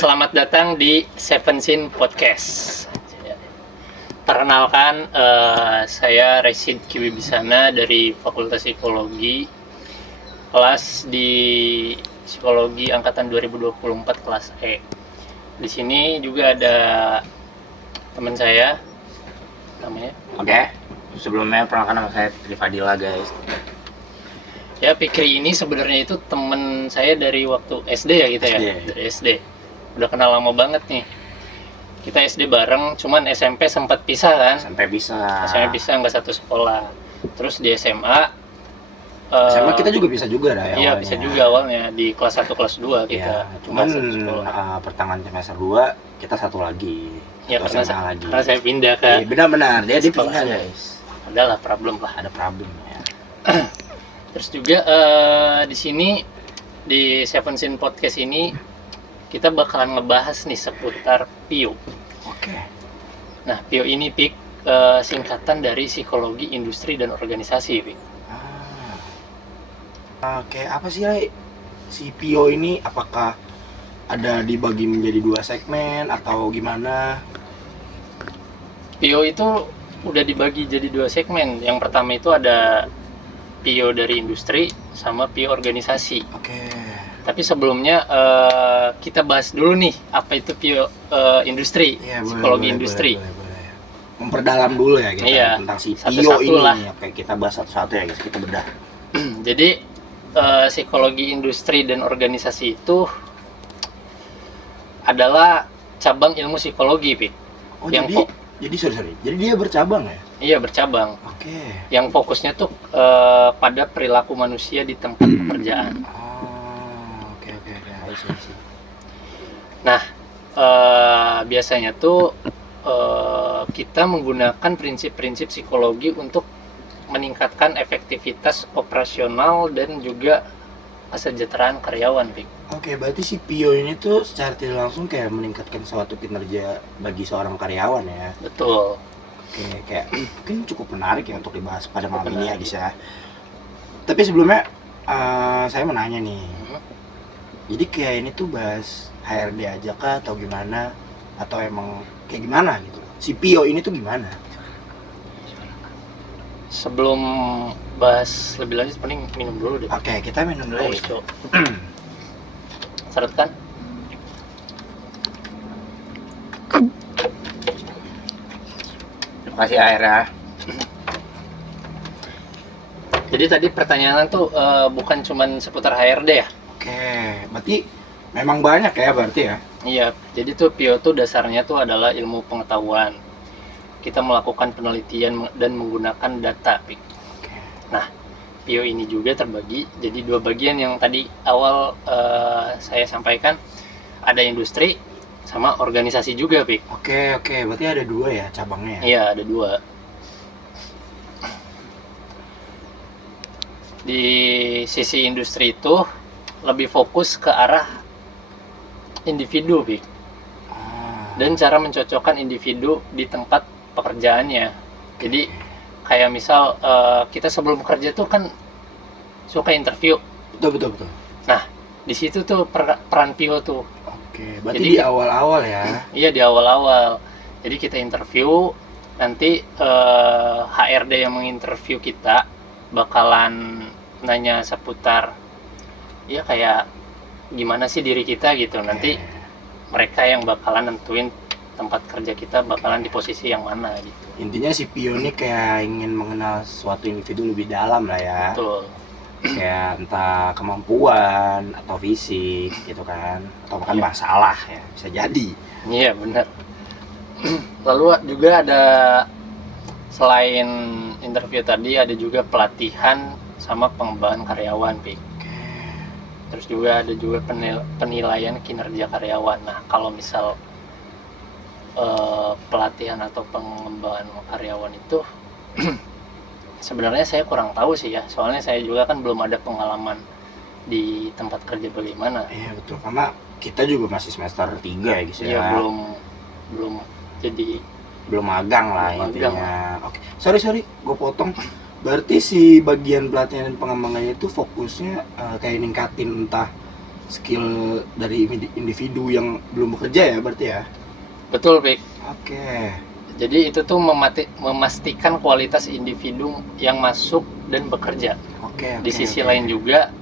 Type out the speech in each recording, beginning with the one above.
Selamat datang di Seven Sin Podcast. Perkenalkan, saya Resid Kiwibisana dari Fakultas Psikologi, kelas di Psikologi angkatan 2024 kelas E. Di sini juga ada teman saya, namanya. Oke, sebelumnya perkenalkan nama saya Fikri Fadila, guys. Ya, Fikri ini sebenarnya itu teman saya dari waktu SD ya kita ya, dari SD. Udah kenal lama banget nih. Kita SD bareng, cuman SMP sempat pisah kan? SMP bisa nggak satu sekolah. Terus di SMA SMA kita juga bisa juga dah ya. Iya, awalnya. bisa juga awalnya di kelas 1 kelas 2 kita. Iya, cuman Nggak satu sekolah. pertengahan semester 2 kita satu lagi. Ya Satu karena, SMA lagi. karena saya pindah ke Iya, benar-benar dia sekolah. pindah, guys. Adalah problem lah. Ada problem ya. Terus juga di sini di Seven Sin Podcast ini kita bakalan ngebahas nih seputar PIO. Oke. Nah, PIO ini Pik, singkatan dari Psikologi Industri dan Organisasi, Pik. Oke, apa sih si PIO ini? Apakah ada dibagi menjadi 2 segmen atau gimana? PIO itu udah dibagi jadi 2 segmen. Yang pertama itu ada PIO dari industri sama PIO organisasi. Oke. Tapi sebelumnya kita bahas dulu nih apa itu PIO industri, Ya, psikologi industri. Boleh. Memperdalam dulu ya kita Iya, tentang si satu-satu PIO ini. lah. Oke, kita bahas satu-satu ya, guys. Kita bedah. Jadi psikologi industri dan organisasi itu adalah cabang ilmu psikologi, Pik. Oh, Yang jadi sorry. Jadi dia bercabang ya? Iya, bercabang. Oke. Yang fokusnya tuh pada perilaku manusia di tempat pekerjaan. Oh, oke. I see. Nah, biasanya tuh kita menggunakan prinsip-prinsip psikologi untuk meningkatkan efektivitas operasional dan juga kesejahteraan karyawan, Pik. Oke, berarti si PIO ini tuh secara tidak langsung kayak meningkatkan suatu kinerja bagi seorang karyawan ya. Betul. Oke, kayak mungkin cukup menarik ya untuk dibahas pada malam ini ya, Menarik. guys ya. Tapi sebelumnya saya mau nanya nih. Jadi kayak ini tuh bahas HRD aja kah atau gimana? Atau emang kayak gimana gitu? Si PIO ini tuh gimana? Sebelum bahas lebih lanjut, mending minum dulu deh. Oke, kita minum dulu ya. Itu seret kan? Terima kasih akhirnya. Jadi tadi pertanyaan tuh bukan cuman seputar HRD ya? Oke, berarti memang banyak ya berarti ya? Iya, jadi tuh PIO tuh dasarnya tuh adalah ilmu pengetahuan. Kita melakukan penelitian dan menggunakan data, Pik. Oke. Nah, PIO ini juga terbagi jadi 2 bagian yang tadi awal saya sampaikan. Ada industri sama organisasi juga, Pik. Oke, berarti ada 2 ya cabangnya ya? Iya, ada 2. Di sisi industri itu lebih fokus ke arah individu, Pik. Dan cara mencocokkan individu di tempat pekerjaannya. Jadi kayak misal kita sebelum kerja tuh kan suka interview. Betul. Nah, di situ tuh peran PIO tuh. Oke, berarti Jadi di awal-awal ya? Iya, di awal-awal. Jadi kita interview, nanti HRD yang menginterview kita bakalan nanya seputar ya kayak gimana sih diri kita gitu. Nanti mereka yang bakalan nentuin tempat kerja kita bakalan di posisi yang mana gitu. Intinya si PIO ini kayak ingin mengenal suatu individu lebih dalam lah ya. Betul. Kayak entah kemampuan atau fisik gitu kan, atau bahkan masalah ya, bisa jadi. Iya, benar. Lalu juga ada, selain interview tadi, ada juga pelatihan sama pengembangan karyawan, Pik. Terus juga ada juga penilaian kinerja karyawan. Nah, kalau misal pelatihan atau pengembangan karyawan itu sebenarnya saya kurang tahu sih ya, soalnya saya juga kan belum ada pengalaman di tempat kerja bagaimana. Iya betul, karena kita juga masih semester 3 ya guys ya. Iya, belum jadi belum magang lah Belum magang intinya. Oke, sorry gue potong. Berarti si bagian pelatihan dan pengembangannya itu fokusnya kayak ningkatin entah skill dari individu yang belum bekerja ya berarti ya. Betul, Pik. Oke. Jadi itu tuh memastikan kualitas individu yang masuk dan bekerja. Oke. Di sisi lain juga,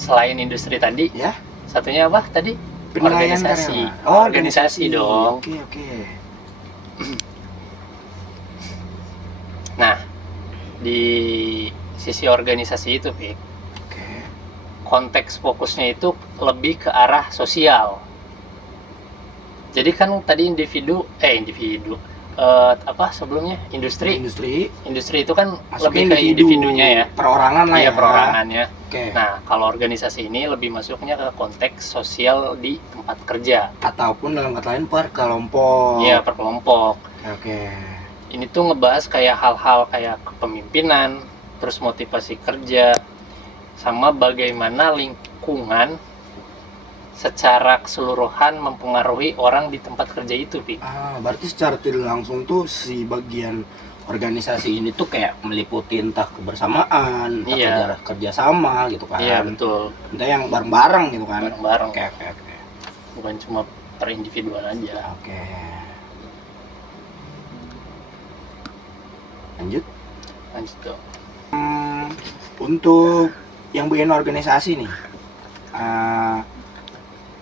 selain industri tadi, ya, satunya apa tadi? penilaian Organisasi. karyawan. Oh, Organisasi dong. Oke. Nah, di sisi organisasi itu, Pik, Oke. konteks fokusnya itu lebih ke arah sosial. Jadi kan tadi individu sebelumnya industri itu kan Masuknya lebih ke individunya ya, perorangan lah iya, ya. perorangannya. Oke. Nah, kalau organisasi ini lebih masuknya ke konteks sosial di tempat kerja, Ataupun dalam kata lain per kelompok. iya, per kelompok. Oke. Ini tuh ngebahas kayak hal-hal kayak kepemimpinan, terus motivasi kerja, sama bagaimana lingkungan secara keseluruhan mempengaruhi orang di tempat kerja itu, Pi. Berarti secara tidak langsung tuh si bagian organisasi ini tuh kayak meliputi entah kebersamaan, entah Iya. kerja sama gitu kan. Iya, betul. Entah yang bareng-bareng gitu kan. Bareng-bareng. Oke. Bukan cuma per individuan aja. Oke. Lanjut dong. Untuk yang bikin organisasi nih,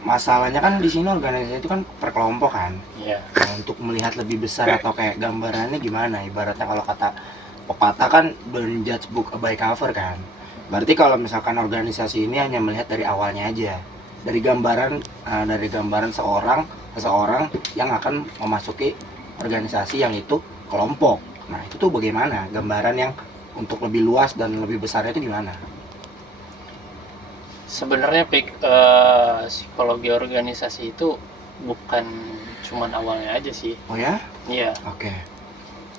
masalahnya kan di sini organisasi itu kan per kelompok kan. Iya. Nah, untuk melihat lebih besar atau kayak gambarannya gimana, ibaratnya kalau kata pepatah kan don't judge book by cover kan. Berarti kalau misalkan organisasi ini hanya melihat dari awalnya aja, dari gambaran seseorang yang akan memasuki organisasi yang itu kelompok. Nah, itu tuh bagaimana gambaran yang untuk lebih luas dan lebih besarnya itu gimana? Sebenarnya, Pik, psikologi organisasi itu bukan cuman awalnya aja sih. Oh ya? Iya. Oke.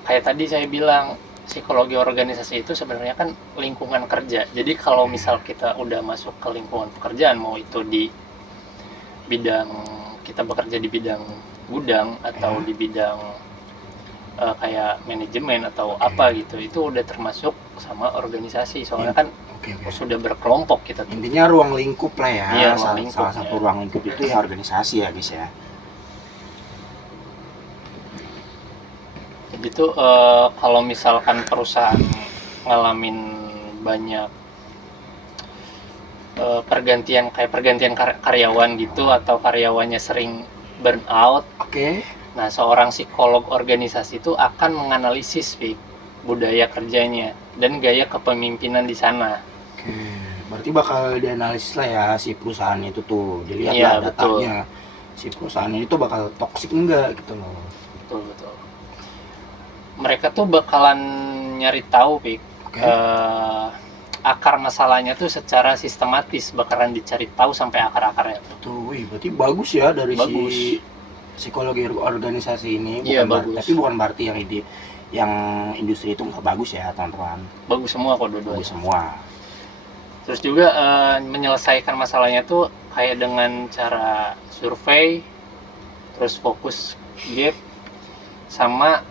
Kayak tadi saya bilang, psikologi organisasi itu sebenarnya kan lingkungan kerja. Jadi kalau misal kita udah masuk ke lingkungan pekerjaan, mau itu di bidang kita bekerja di bidang gudang atau di bidang kayak manajemen atau apa gitu, itu udah termasuk sama organisasi. Soalnya kan sudah berkelompok kita tuh. Intinya ruang lingkup lah ya. Iya, salah satu ruang lingkup itu ya organisasi ya guys ya. Gitu, kalau misalkan perusahaan ngalamin banyak pergantian karyawan gitu, atau karyawannya sering burn out. Oke. Nah, seorang psikolog organisasi itu akan menganalisis budaya kerjanya dan gaya kepemimpinan di sana. Oke, berarti bakal dianalisis lah ya si perusahaan itu tuh, dilihat Iya, lah datanya. Si perusahaan ini tuh bakal toksik enggak gitu loh. Betul. Mereka tuh bakalan nyari tahu, Pik. Akar masalahnya tuh secara sistematis bakalan dicari tahu sampai akar-akarnya tuh. Wih, berarti bagus ya dari si psikologi organisasi ini. Iya, bagus. Tapi bukan berarti yang industri itu nggak bagus ya, teman-teman. Bagus semua kok, dua-duanya. Bagus semua. Terus juga menyelesaikan masalahnya tuh kayak dengan cara survei, terus fokus gap, sama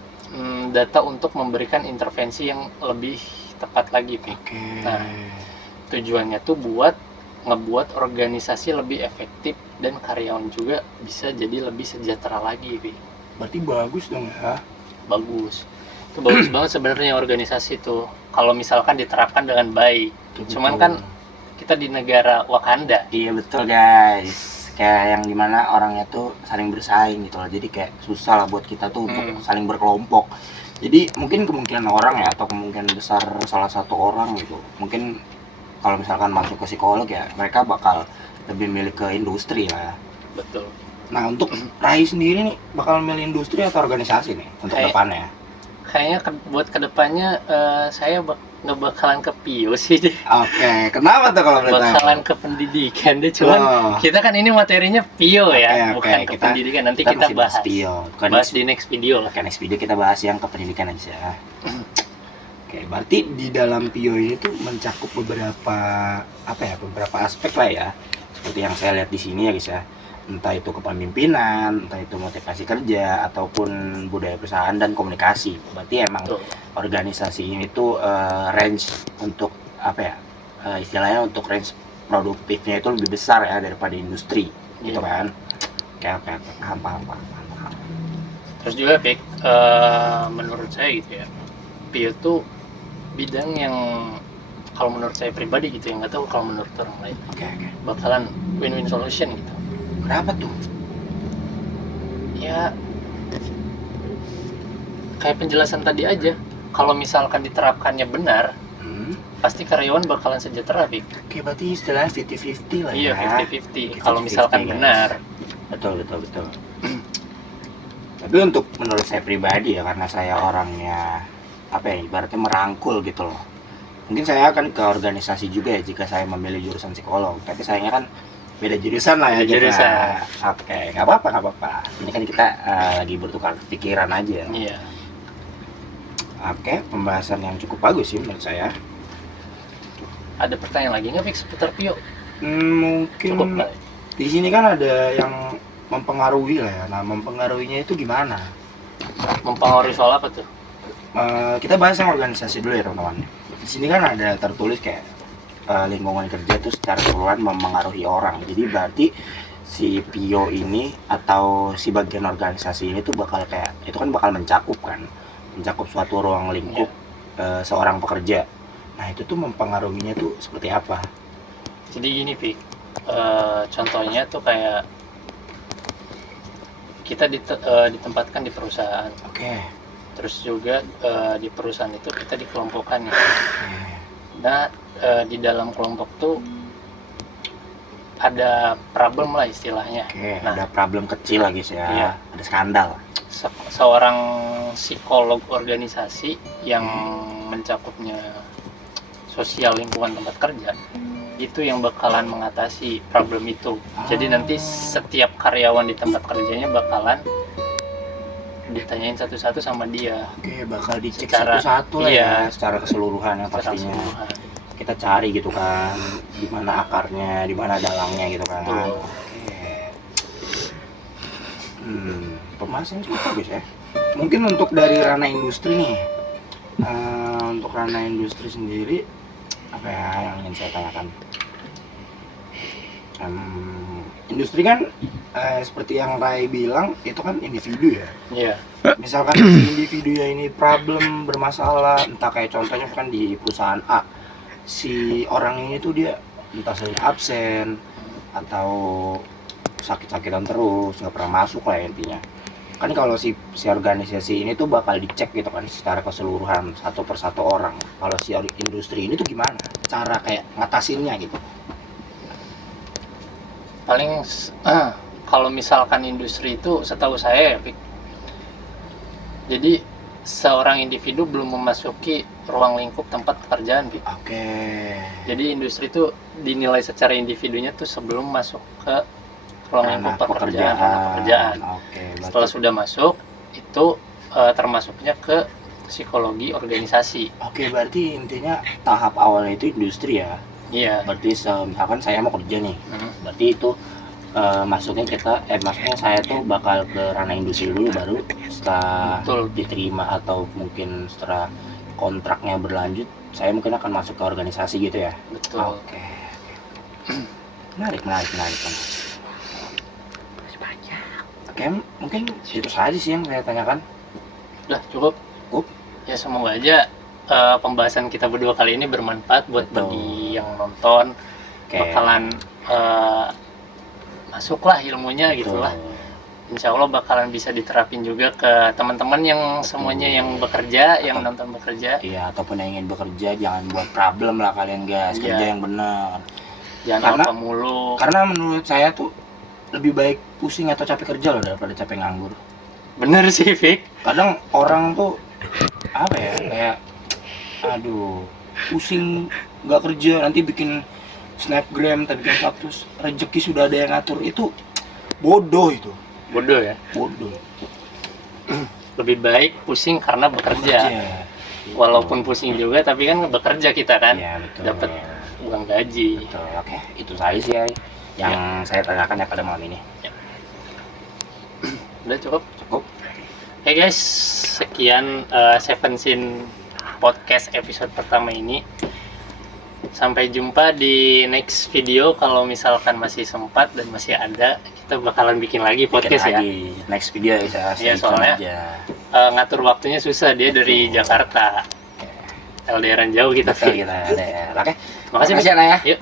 data untuk memberikan intervensi yang lebih tepat lagi, Pik. Nah, tujuannya tuh ngebuat organisasi lebih efektif dan karyawan juga bisa jadi lebih sejahtera lagi, Pik. Berarti bagus dong ya. Bagus. Itu bagus banget sebenarnya organisasi tuh kalau misalkan diterapkan dengan baik. Cuman kan kita di negara Wakanda. Iya, betul guys. Kayak yang dimana orangnya tuh saling bersaing gitu loh. Jadi kayak susah lah buat kita tuh untuk saling berkelompok. Jadi mungkin kemungkinan orang ya, atau kemungkinan besar salah satu orang gitu, mungkin kalau misalkan masuk ke psikolog ya, mereka bakal lebih milih ke industri lah. Betul. Nah, untuk Rai sendiri nih, bakal milih industri atau organisasi nih untuk depannya? Kayaknya buat kedepannya saya nggak bakalan ke PIO sih deh. Oke, kenapa tuh kalau boleh tahu? Bakalan ke pendidikan deh, cuman kita kan ini materinya PIO ya, bukan ke pendidikan. Nanti kita bahas PIO. Bahas di next video lah. Oke, next video kita bahas yang ke pendidikan aja. Oke, berarti di dalam PIO ini tuh mencakup beberapa aspek lah ya. Seperti yang saya lihat di sini ya guys ya. Entah itu kepemimpinan, entah itu motivasi kerja, ataupun budaya perusahaan dan komunikasi. Berarti emang organisasi ini tuh range untuk istilahnya untuk range produktifnya itu lebih besar ya daripada industri, gitu Iya. kan? Oke, paham. Terus juga Pik, menurut saya gitu ya, Pio tuh bidang yang kalau menurut saya pribadi gitu ya, nggak tahu kalau menurut orang lain, Oke. bakalan win-win solution gitu. Kenapa tuh? Ya kayak penjelasan tadi aja, kalau misalkan diterapkannya benar, pasti karyawan bakalan sejahtera, Pik. Oke, berarti istilahnya 50-50 lah Iya, ya. 50-50 kalau misalkan 50-50, guys. benar. Betul. Tapi untuk menurut saya pribadi ya, karena saya orangnya ibaratnya merangkul gitu loh. Mungkin saya akan ke organisasi juga ya jika saya memilih jurusan psikolog. Tapi sayangnya kan beda jurusan lah ya Beda jurusan. Oke, nggak apa-apa. Ini kan kita lagi bertukar pikiran aja. Iya. Oke, pembahasan yang cukup bagus sih menurut saya. Ada pertanyaan lagi nggak, Pik, seputar Pio? Mungkin Cukup lah. di sini kan ada yang mempengaruhi lah ya. Nah, mempengaruhinya itu gimana? Mempengaruhi soal apa tuh? Kita bahas yang organisasi dulu ya teman-teman. Di sini kan ada tertulis kayak lingkungan kerja itu secara keseluruhan mempengaruhi orang. Jadi berarti si PIO ini atau si bagian organisasi ini tuh bakal kayak itu kan bakal mencakup suatu ruang lingkup seorang pekerja. Nah itu tuh mempengaruhinya tuh seperti apa? Jadi gini, Pik, contohnya tuh kayak kita ditempatkan di perusahaan. Oke. Terus juga di perusahaan itu kita dikelompokkan ya. Nah, di dalam kelompok tuh ada problem lah istilahnya. Oke, Nah, ada problem kecil lagi sih ya. Iya. Ada skandal. Seorang psikolog organisasi yang mencakupnya sosial lingkungan tempat kerja itu yang bakalan mengatasi problem itu. Jadi nanti setiap karyawan di tempat kerjanya bakalan ditanyain satu-satu sama dia. Oke, bakal dicek Secara- satu-satu lah iya. ya, secara keseluruhan ya Secara pastinya. keseluruhan. Kita cari gitu kan, di mana akarnya, di mana dalangnya gitu kan. Betul. Oke. Pembahasan cukup bagus ya. Mungkin untuk dari ranah industri nih, untuk ranah industri sendiri apa ya yang ingin saya tanyakan? Industri kan seperti yang Rai bilang itu kan individu ya. Iya. Misalkan si individunya ini problem bermasalah, entah kayak contohnya kan di perusahaan A, si orang ini tuh dia entah sering absen atau sakit-sakitan terus, nggak pernah masuk lah intinya. Kan kalau si organisasi ini tuh bakal dicek gitu kan secara keseluruhan satu persatu orang. Kalau si industri ini tuh gimana cara kayak ngatasinnya gitu? Paling kalau misalkan industri itu setahu saya ya, Pik, jadi seorang individu belum memasuki ruang lingkup tempat pekerjaan, Pik. Oke. Jadi industri itu dinilai secara individunya tuh sebelum masuk ke ruang lingkup pekerjaan. Oke. Setelah sudah masuk itu termasuknya ke psikologi organisasi. Oke, berarti intinya tahap awalnya itu industri ya. Iya. Berarti misalkan saya mau kerja nih, berarti itu maksudnya saya tuh bakal ke ranah industri dulu, baru setelah Betul. diterima atau mungkin setelah kontraknya berlanjut saya mungkin akan masuk ke organisasi gitu ya. Betul. Oke. Menarik. Oke, mungkin itu saja sih yang saya tanyakan. Udah cukup. Ya semoga aja pembahasan kita berdua kali ini bermanfaat buat bagi yang nonton. Bakalan masuklah ilmunya gitulah. Insya Allah bakalan bisa diterapin juga ke teman-teman yang semuanya yang bekerja, yang nonton bekerja. Iya, ataupun yang ingin bekerja, jangan buat problem lah kalian guys. Iya. Kerja yang benar. Jangan apa mulu. Karena menurut saya tuh lebih baik pusing atau capek kerja loh daripada capek nganggur. Bener sih, Fik. Kadang orang tuh apa ya, kayak aduh pusing nggak kerja, nanti bikin snapgram, tapi bikin status, rezeki sudah ada yang ngatur. Itu bodoh itu. Bodoh ya. Bodoh. Lebih baik pusing karena bekerja. Walaupun pusing juga, tapi kan bekerja kita kan. Iya, betul. Dapat uang gaji. Betul. Oke, itu saja sih yang saya tanyakan ya pada malam ini. Udah cukup. Oke guys, sekian Seven Scene podcast episode pertama ini. Sampai jumpa di next video kalau misalkan masih sempat dan masih ada, kita bakalan bikin lagi podcast lagi. Next video ya, Iya, soalnya aja. Ngatur waktunya susah, dia dari Jakarta. LDRan jauh kita. Oke. Makasih Makasih ya. Yuk.